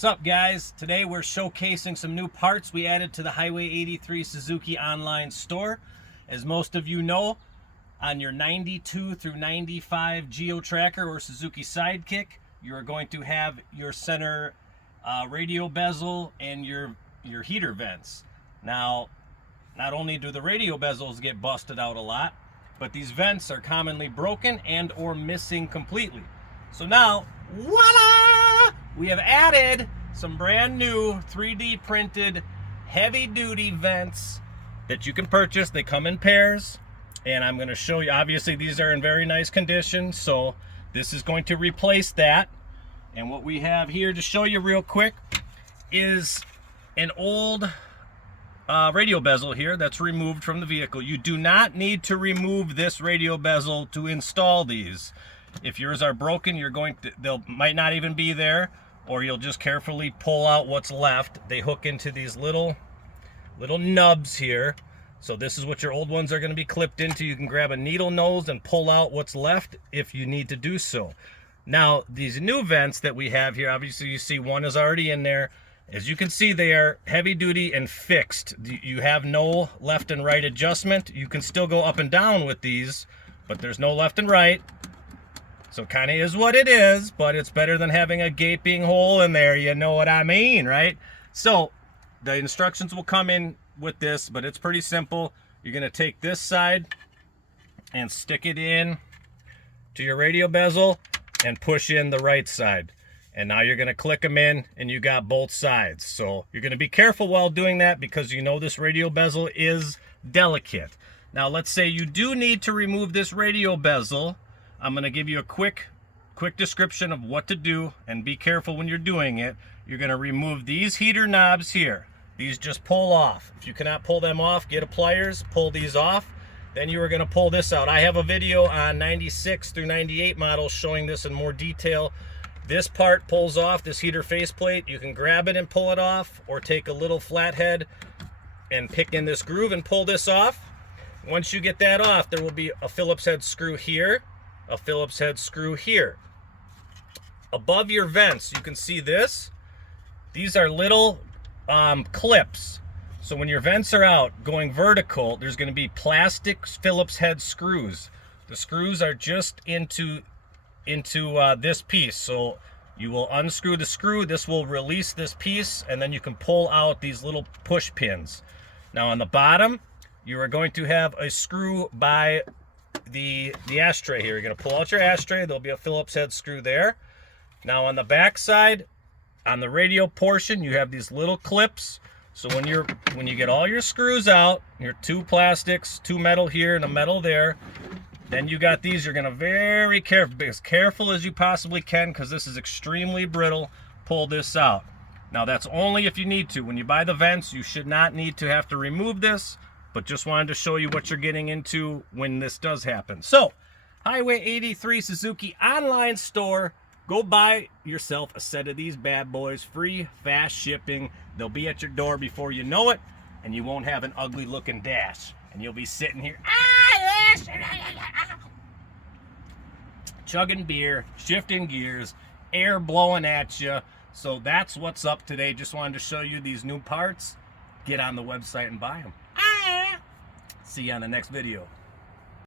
What's up, guys? Today we're showcasing some new parts we added to the Hwy83 Suzuki Online Store. As most of you know, on your 92 through 95 Geo Tracker or Suzuki Sidekick, you are going to have your center radio bezel and your heater vents. Now, not only do the radio bezels get busted out a lot, but these vents are commonly broken and or missing completely. So now, voila! We have added some brand new 3D printed heavy duty vents that you can purchase. They come in pairs, and I'm going to show you. Obviously these are in very nice condition, so this is going to replace that. And what we have here to show you real quick is an old radio bezel here that's removed from the vehicle. You do not need to remove this radio bezel to install these. If yours are broken, they might not even be there, or you'll just carefully pull out what's left. They hook into these little nubs here. So this is what your old ones are going to be clipped into. You can grab a needle nose and pull out what's left if you need to do so. Now, these new vents that we have here, obviously you see one is already in there. As you can see, they are heavy duty and fixed. You have no left and right adjustment. You can still go up and down with these, but there's no left and right. So kind of is what it is, but it's better than having a gaping hole in there. You know what I mean, right? So the instructions will come in with this, but it's pretty simple. You're going to take this side and stick it in to your radio bezel and push in the right side. And now you're going to click them in, and you got both sides. So you're going to be careful while doing that, because you know this radio bezel is delicate. Now let's say you do need to remove this radio bezel. I'm going to give you a quick description of what to do, and be careful when you're doing it. You're going to remove these heater knobs here. These just pull off. If you cannot pull them off, get a pliers, pull these off. Then you are going to pull this out. I have a video on 96 through 98 models showing this in more detail. This part pulls off, this heater faceplate. You can grab it and pull it off, or take a little flathead and pick in this groove and pull this off. Once you get that off, there will be a Phillips head screw here, a Phillips head screw here. Above your vents, you can see this. These are little clips. So when your vents are out going vertical, there's going to be plastic Phillips head screws. The screws are just into this piece. So you will unscrew the screw, this will release this piece, and then you can pull out these little push pins. Now on the bottom, you are going to have a screw by the ashtray here. You're going to pull out your ashtray. There'll be a Phillips head screw there. Now on the back side, on the radio portion, you have these little clips. So when you get all your screws out, your two plastics, two metal here and a metal there, then you got these. You're going to be as careful as you possibly can, because this is extremely brittle. Pull this out. Now that's only if you need to. When you buy the vents, you should not need to have to remove this, but just wanted to show you what you're getting into when this does happen. So, Hwy83 Suzuki Online Store. Go buy yourself a set of these bad boys. Free, fast shipping. They'll be at your door before you know it, and you won't have an ugly looking dash. And you'll be sitting here, chugging beer, shifting gears, air blowing at you. So that's what's up today. Just wanted to show you these new parts. Get on the website and buy them. See you on the next video.